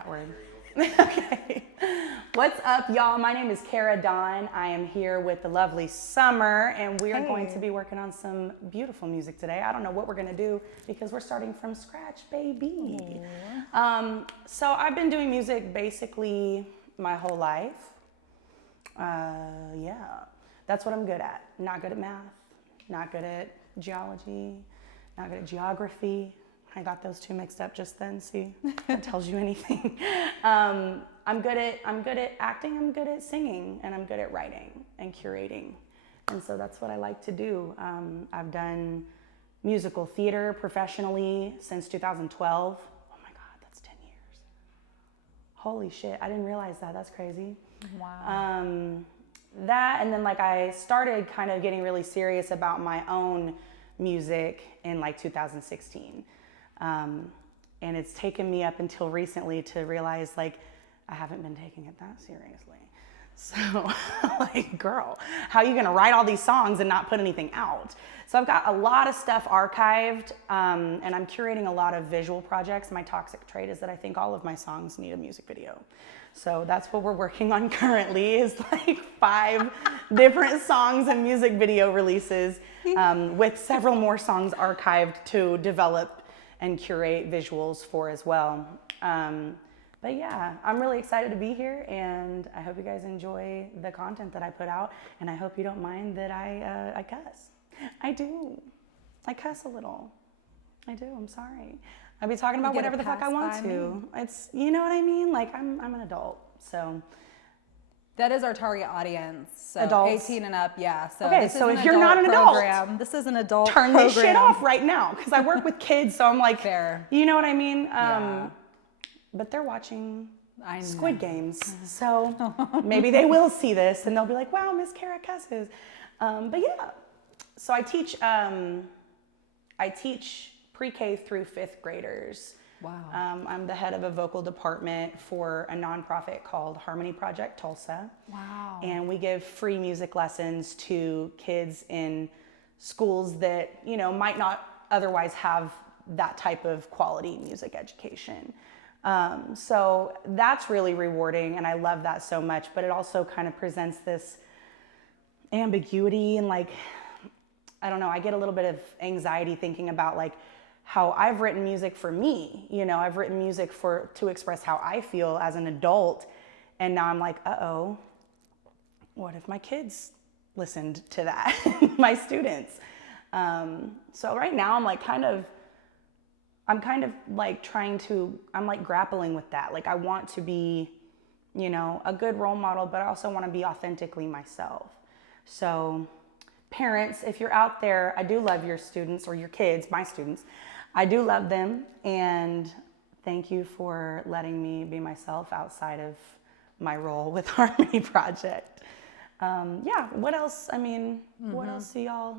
that word. Okay. What's up, y'all? My name is Kara Dawn. I am here with the lovely Summer, and we are going to be working on some beautiful music today. I don't know what we're going to do because we're starting from scratch, baby. So I've been doing music basically my whole life. Yeah, that's what I'm good at. Not good at math, not good at geology, not good at geography. I got those two mixed up just then. See, if that tells you anything. I'm good at acting. I'm good at singing, and I'm good at writing and curating. And so that's what I like to do. I've done musical theater professionally since 2012. Oh my God, that's 10 years. Holy shit, I didn't realize that. That's crazy. Wow. That, and then like I started kind of getting really serious about my own music in like 2016. And it's taken me up until recently to realize like I haven't been taking it that seriously. So like, girl, how are you gonna write all these songs and not put anything out? So I've got a lot of stuff archived, and I'm curating a lot of visual projects. My toxic trait is that I think all of my songs need a music video. So that's what we're working on currently, is like 5 different songs and music video releases, with several more songs archived to develop and curate visuals for as well. But yeah, I'm really excited to be here, and I hope you guys enjoy the content that I put out, and I hope you don't mind that I cuss. I do. I cuss a little. I do, I'm sorry. I'll be talking about whatever the fuck I want to. It's, you know what I mean? Like, I'm an adult, so. That is our target audience. So Adults. 18 and up, yeah. So okay, this so is if you're not an adult, this is an adult turn program. this shit off right now, because I work with kids, so I'm like, fair. You know what I mean? Yeah. But they're watching I know. Squid Games, so maybe they will see this and they'll be like, wow, Miss Kara cusses. But yeah, so I teach pre-K through 5th graders. Wow. I'm the head of a vocal department for a nonprofit called Harmony Project Tulsa. Wow. And we give free music lessons to kids in schools that, you know, might not otherwise have that type of quality music education. So that's really rewarding, and I love that so much, but it also kind of presents this ambiguity, and like, I don't know, I get a little bit of anxiety thinking about like how I've written music for me, you know, I've written music to express how I feel as an adult, and now I'm like, uh-oh, what if my kids listened to that, my students? So right now I'm like kind of like I'm like grappling with that. Like I want to be, you know, a good role model, but I also want to be authentically myself. So parents, if you're out there, I do love your students or your kids, my students. I do love them, and thank you for letting me be myself outside of my role with Harmony Project. Yeah, what else? I mean, what else do y'all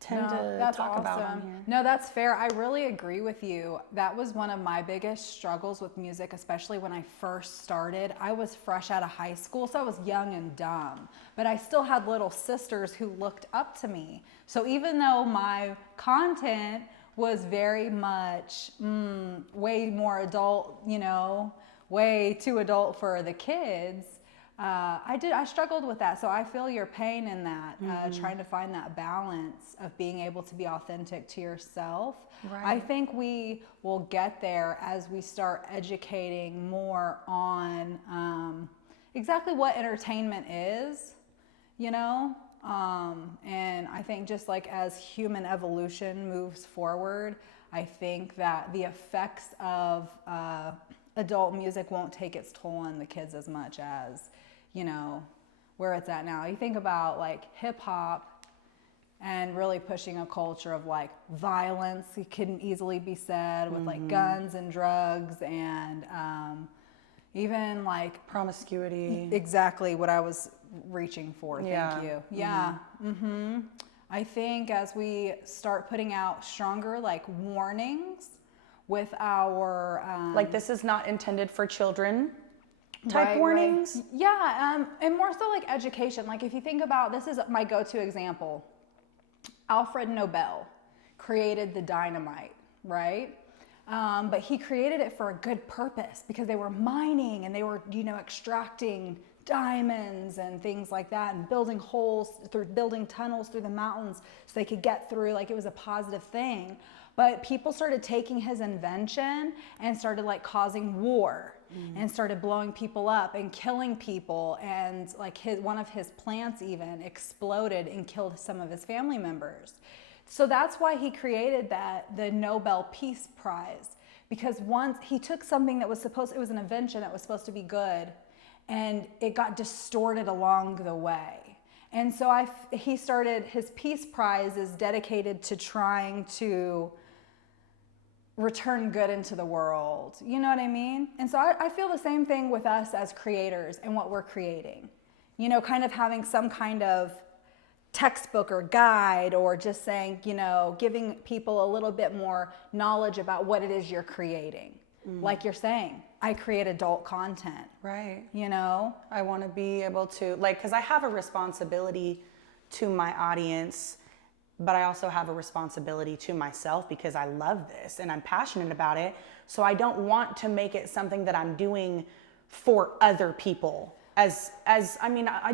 tend to talk about on here? No, that's fair. I really agree with you. That was one of my biggest struggles with music, especially when I first started. I was fresh out of high school, so I was young and dumb, but I still had little sisters who looked up to me. So even though my content was very much way more adult, you know, way too adult for the kids, I struggled with that. So I feel your pain in that, trying to find that balance of being able to be authentic to yourself. Right. I think we will get there as we start educating more on exactly what entertainment is, you know? And I think just like as human evolution moves forward, I think that the effects of adult music won't take its toll on the kids as much as, you know, where it's at now. You think about like hip hop and really pushing a culture of like violence, it can easily be said, with like guns and drugs and even like promiscuity. Exactly what I was reaching for. Yeah. Thank you. Yeah. I think as we start putting out stronger like warnings with our like this is not intended for children type warnings. Right. Yeah, and more so like education. Like if you think about, this is my go-to example. Alfred Nobel created the dynamite, right? But he created it for a good purpose because they were mining and they were, extracting diamonds and things like that and building building tunnels through the mountains so they could get through. Like, it was a positive thing. But people started taking his invention and started like causing war and started blowing people up and killing people. And like one of his plants even exploded and killed some of his family members. So that's why he created the Nobel Peace Prize, because once he took something that it was an invention that was supposed to be good, and it got distorted along the way. And so he started, his Peace Prize is dedicated to trying to return good into the world. You know what I mean? And so I feel the same thing with us as creators and what we're creating. Kind of having some kind of textbook or guide, or just saying, giving people a little bit more knowledge about what it is you're creating. Like you're saying, I create adult content. Right. I want to be able to, because I have a responsibility to my audience, but I also have a responsibility to myself because I love this and I'm passionate about it. So I don't want to make it something that I'm doing for other people. I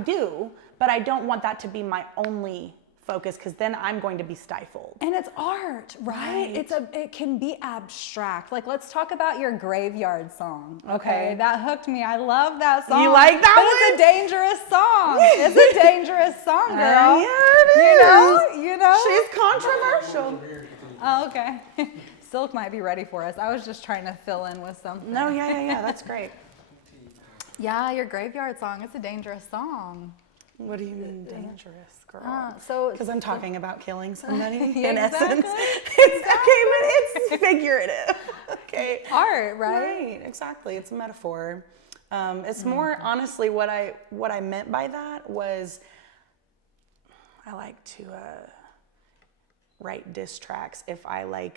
do, but I don't want that to be my only focus, because then I'm going to be stifled. And it's art, right? It can be abstract. Like, let's talk about your Graveyard song. Okay, that hooked me. I love that song. You like that one? It's a dangerous song. It's a dangerous song, girl. Yeah, you know. She's controversial. Oh, okay. Silk might be ready for us. I was just trying to fill in with something. No, yeah. That's great. Yeah, your Graveyard song. It's a dangerous song. What do you mean dangerous, girl? Because I'm talking about killing somebody yeah, in essence. Exactly. Okay, but it's figurative. Okay. Art, right? Right, exactly. It's a metaphor. It's more honestly what I meant by that was I like to write diss tracks if I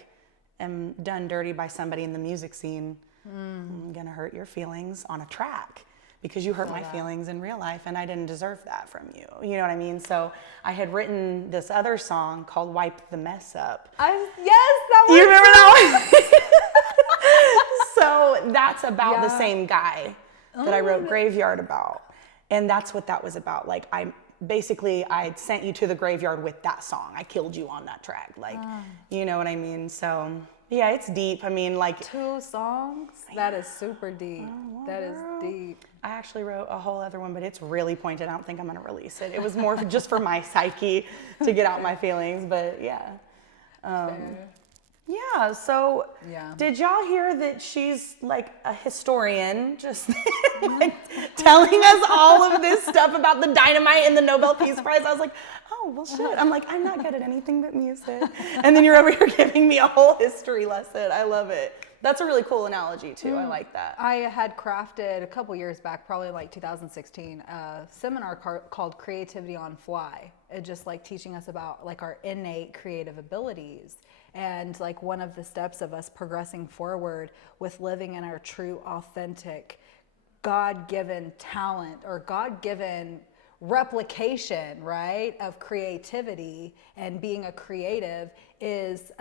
am done dirty by somebody in the music scene. I'm gonna hurt your feelings on a track, because you hurt my feelings in real life and I didn't deserve that from you. You know what I mean? So I had written this other song called Wipe the Mess Up. That one. You remember that one? So that's about the same guy that I wrote Graveyard about. And that's what that was about. I sent you to the graveyard with that song. I killed you on that track. You know what I mean? So yeah, it's deep. I mean, 2 songs? That is super deep. That is deep. I actually wrote a whole other one, but it's really pointed. I don't think I'm going to release it. It was more just for my psyche to get out my feelings, but yeah. Yeah, so did y'all hear that she's a historian, just telling us all of this stuff about the dynamite and the Nobel Peace Prize? I was like, oh, well, shit. I'm I'm not good at anything but music. And then you're over here giving me a whole history lesson. I love it. That's a really cool analogy, too. I like that. I had crafted a couple years back, probably 2016, a seminar called Creativity on Fly. It just teaching us about our innate creative abilities. And one of the steps of us progressing forward with living in our true, authentic, God-given talent or God-given replication, right, of creativity and being a creative is,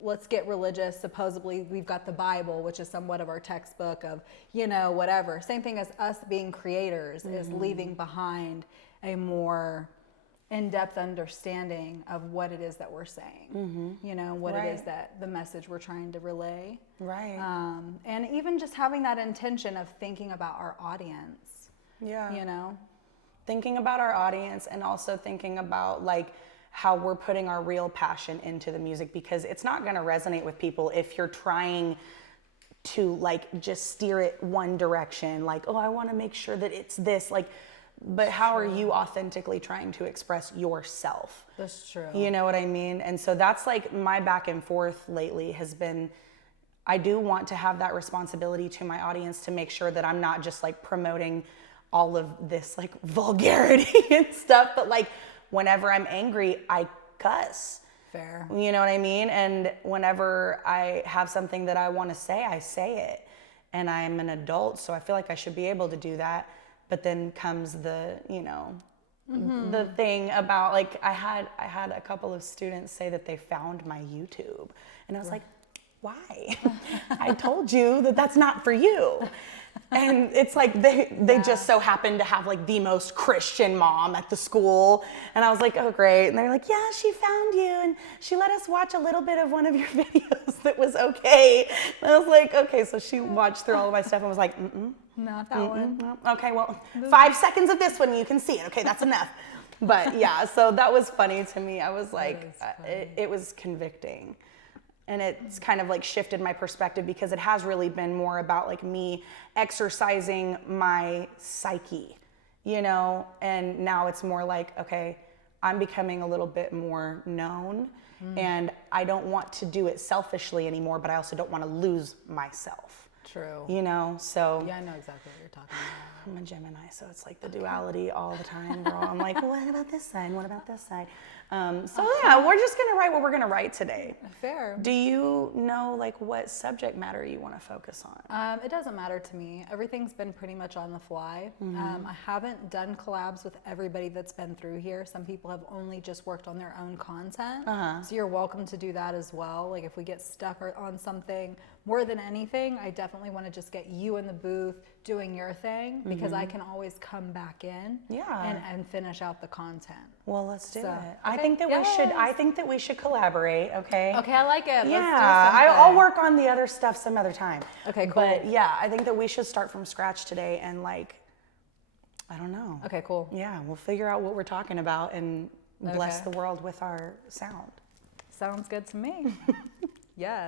let's get religious. Supposedly we've got the Bible, which is somewhat of our textbook of, whatever. Same thing as us being creators is leaving behind a more in-depth understanding of what it is that we're saying, what it is that the message we're trying to relay. Right. And even just having that intention of thinking about our audience. Yeah. thinking about our audience and also thinking about like how we're putting our real passion into the music, because it's not going to resonate with people if you're trying to like just steer it one direction, like, oh, I want to make sure that it's this, like, but how are you authentically trying to express yourself? That's true. You know what I mean? And so that's like my back and forth lately has been, I do want to have that responsibility to my audience to make sure that I'm not just like promoting all of this like vulgarity and stuff, but like whenever I'm angry, I cuss. Fair. You know what I mean? And whenever I have something that I want to say, I say it. And I'm an adult, so I feel like I should be able to do that. But then comes the, you know, the thing about like, I had a couple of students say that they found my YouTube. And I was like, why? I told you that that's not for you. And it's like they just so happened to have like the most Christian mom at the school. And I was like, oh, great. And they're like, yeah, she found you and she let us watch a little bit of one of your videos that was okay. And I was like, okay. So she watched through all of my stuff and was like, Not that one. no. Okay, well, 5 seconds of this one, you can see it. Okay, that's enough. But yeah, so that was funny to me. I was like, it was convicting. And it's kind of like shifted my perspective because it has really been more about like me exercising my psyche, you know? And now it's more like, okay, I'm becoming a little bit more known and I don't want to do it selfishly anymore, but I also don't want to lose myself. True. You know, so Yeah, I know exactly what you're talking about. I'm a Gemini, so it's like the duality all the time, girl. I'm like, what about this side? What about this side? So yeah, we're just gonna write what we're gonna write today. Fair. Do you know like what subject matter you want to focus on? It doesn't matter to me. Everything's been pretty much on the fly. I haven't done collabs with everybody that's been through here. Some people have only just worked on their own content. So you're welcome to do that as well. Like if we get stuck on something, more than anything, I definitely want to just get you in the booth doing your thing because I can always come back in and finish out the content. Well, let's do it. Okay. I think that we should. I think that we should collaborate. Okay. Okay, I like it. Yeah, Let's do something. I'll work on the other stuff some other time. Okay, cool. But yeah, I think that we should start from scratch today and like, I don't know. Okay, cool. Yeah, we'll figure out what we're talking about and bless the world with our sound. Sounds good to me. Yes.